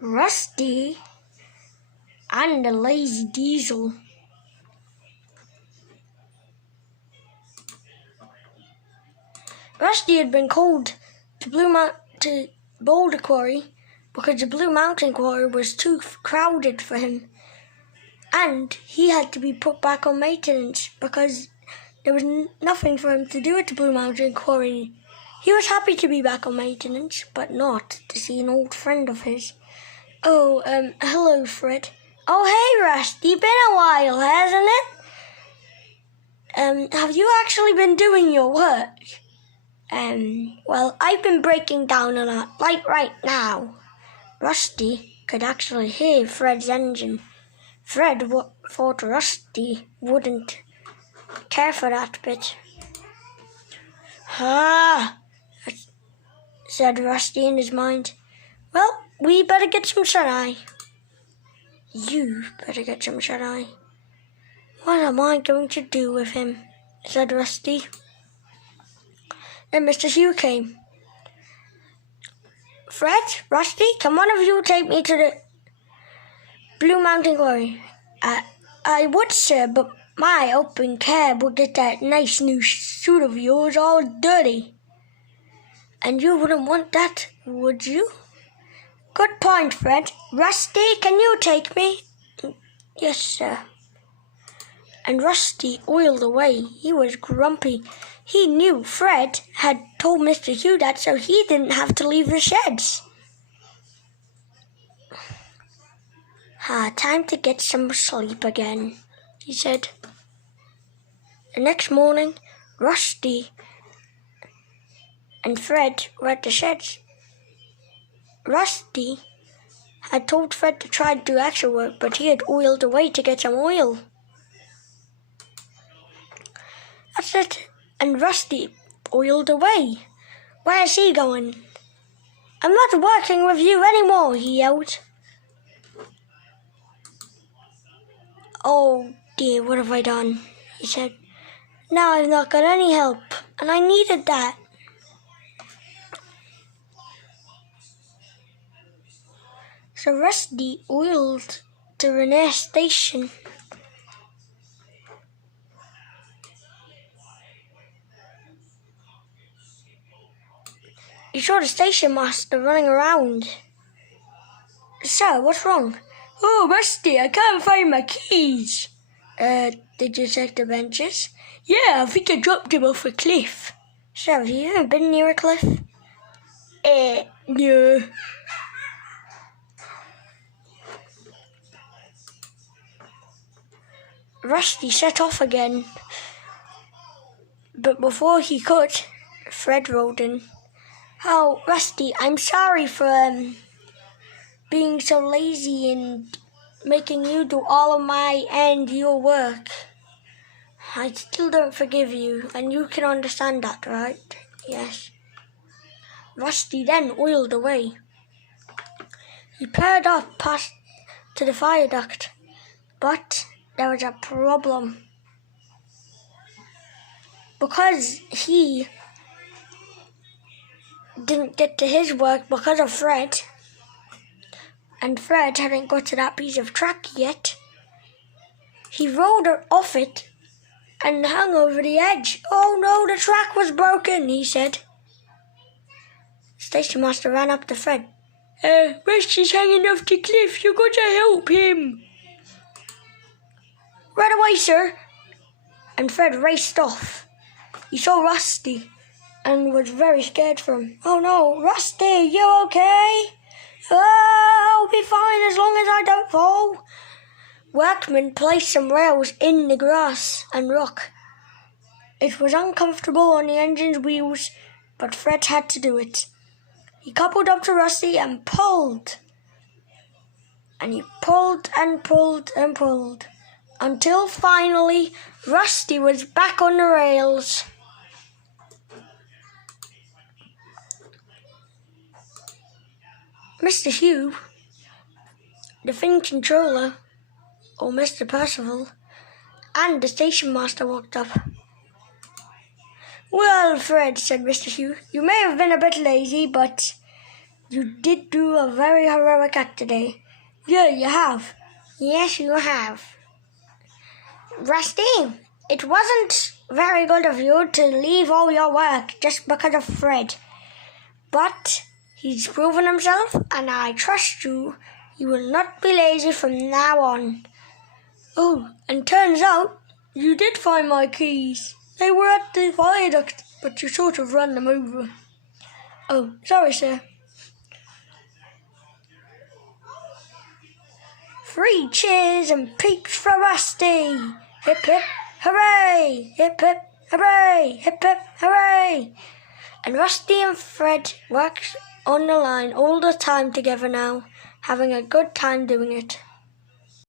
Rusty and the lazy diesel. Rusty had been called to Boulder Quarry because the Blue Mountain Quarry was too crowded for him, and he had to be put back on maintenance because there was nothing for him to do at the Blue Mountain Quarry. He was happy to be back on maintenance, but not to see an old friend of his. Oh, hello, Fred. Oh, hey, Rusty. Been a while, hasn't it? Have you actually been doing your work? Well, I've been breaking down a lot, like right now. Rusty could actually hear Fred's engine. Fred thought Rusty wouldn't care for that bit. Said Rusty in his mind. Well, we better get some shut-eye. You better get some shut-eye. What am I going to do with him? Said Rusty. Then Mr. Hugh came. Fred, Rusty, can one of you take me to the Blue Mountain Quarry? I would, sir, but my open cab will get that nice new suit of yours all dirty. And you wouldn't want that, would you? Good point, Fred. Rusty, can you take me? Yes, sir. And Rusty oiled away. He was grumpy. He knew Fred had told Mr. Hugh that, so he didn't have to leave the sheds. Time to get some sleep again, he said. The next morning, Rusty and Fred were at the sheds. Rusty had told Fred to try to do extra work, but he had oiled away to get some oil. That's it. And Rusty oiled away. Where's he going? I'm not working with you anymore, he yelled. Oh dear, what have I done? He said. Now I've not got any help, and I needed that. So Rusty oiled to the nearest station. He saw the station master running around. Sir, what's wrong? Oh, Rusty, I can't find my keys. Did you check the benches? Yeah, I think I dropped them off a cliff. Sir, have you ever been near a cliff? No. Rusty set off again. But before he could, Fred rolled in. Oh, Rusty, I'm sorry for being so lazy and making you do all of my and your work. I still don't forgive you, and you can understand that, right? Yes. Rusty then oiled away. He paired up past to the fire duct, but there was a problem. Because he didn't get to his work because of Fred, and Fred hadn't got to that piece of track yet, he rolled off it and hung over the edge. Oh no, the track was broken, he said. The station master ran up to Fred. Rusty's hanging off the cliff, you got to help him. Right away, sir. And Fred raced off. He saw Rusty and was very scared for him. Oh no, Rusty, you okay? I'll be fine as long as I don't fall. Workmen placed some rails in the grass and rock. It was uncomfortable on the engine's wheels, but Fred had to do it. He coupled up to Rusty and pulled. And he pulled and pulled and pulled, until finally Rusty was back on the rails. Mr. Hugh, the Fin Controller, or Mr. Percival, and the station master walked up. Well, Fred, said Mr. Hugh, you may have been a bit lazy, but You did do a very heroic act today. Yeah, you have. Yes, you have. Rusty, it wasn't very good of you to leave all your work just because of Fred. But he's proven himself, and I trust you. You will not be lazy from now on. Oh, and turns out you did find my keys. They were at the viaduct, but you sort of ran them over. Oh, sorry, sir. 3 cheers and peeps for Rusty. Hip, hip, hooray! Hip, hip, hooray! Hip, hip, hooray! And Rusty and Fred work on the line all the time together now, having a good time doing it.